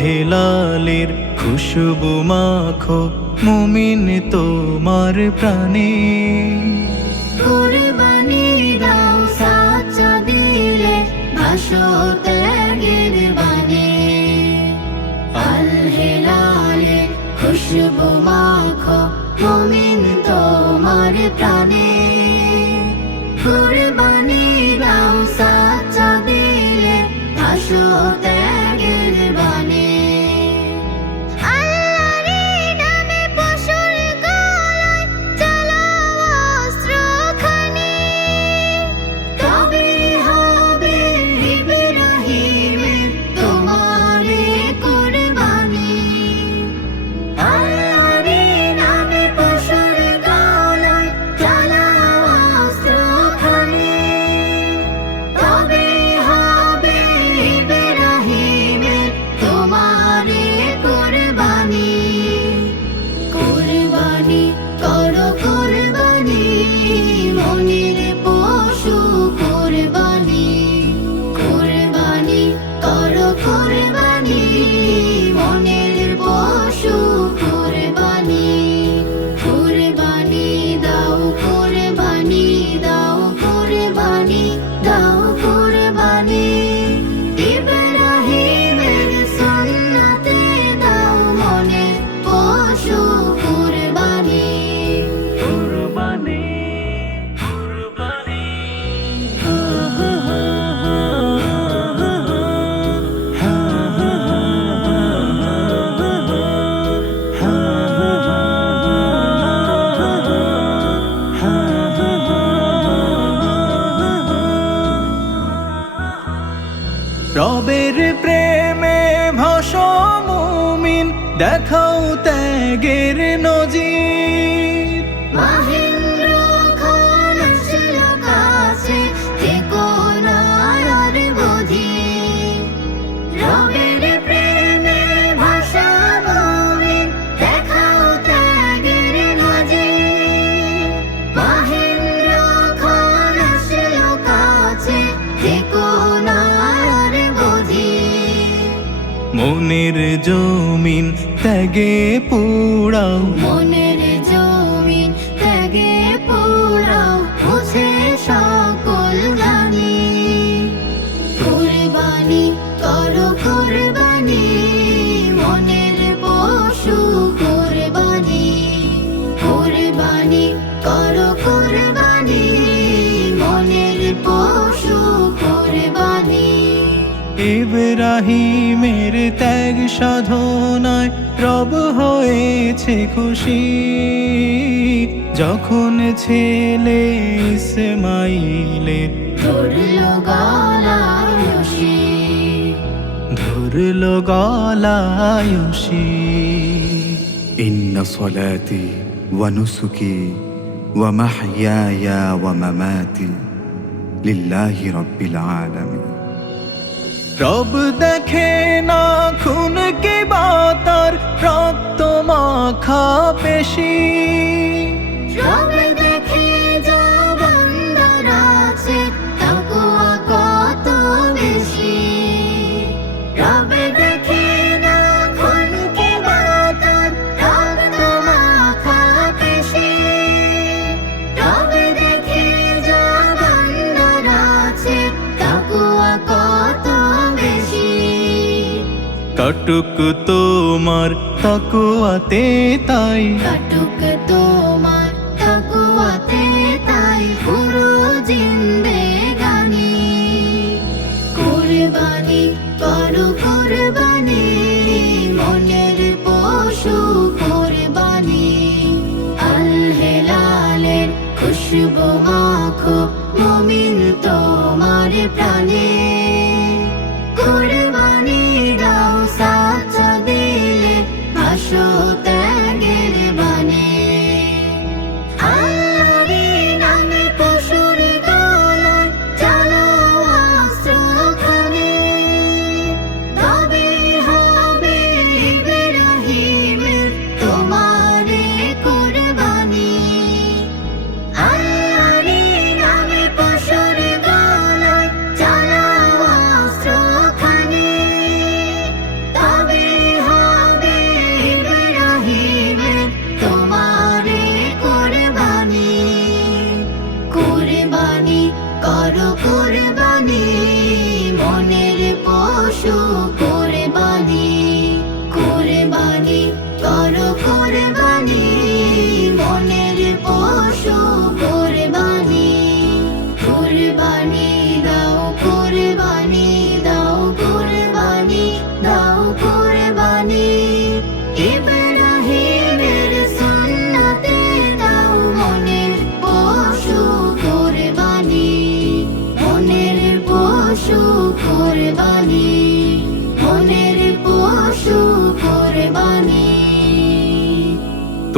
হেলালের খুশবু মাখো মুমিন তোমার প্রাণে। খুশবু মাখো মুমিন তোমার প্রাণে। রবের প্রেমে ভাসমুমিন দেখাও ত্যাগের নজির। জমিন ত্যাগে পুড়াও মনের ইব্রাহিমের ত্যাগ সাধনায় রব হয়েছে খুশি যখন ছেলে ইসমাইলের ধরল গলায়সি ধরল গলায়সী إن صلاتي ونسكي ومحياي ومماتي لله رب العالمين রব দেখে না খুন কে বাতার রক্ত মাখা। কাটুক তোমার তাকুয়াতে তাই। কাটুক তোমার তাকুয়াতে তাই পুরো জিন্দে গানি। কুরবানি করো কুরবানি, মনের পশু কুরবানি। আল হেলালের খুশবু মাখো, মুমিন তোমার প্রাণে। ভাসো করো কুরবানি মনের পশু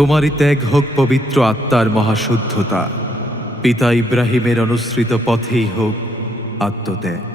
তোমারই ত্যাগ হোক পবিত্র আত্মার মহাশুদ্ধতা। পিতা ইব্রাহিমের অনুসৃত পথেই হোক আত্মত্যাগ।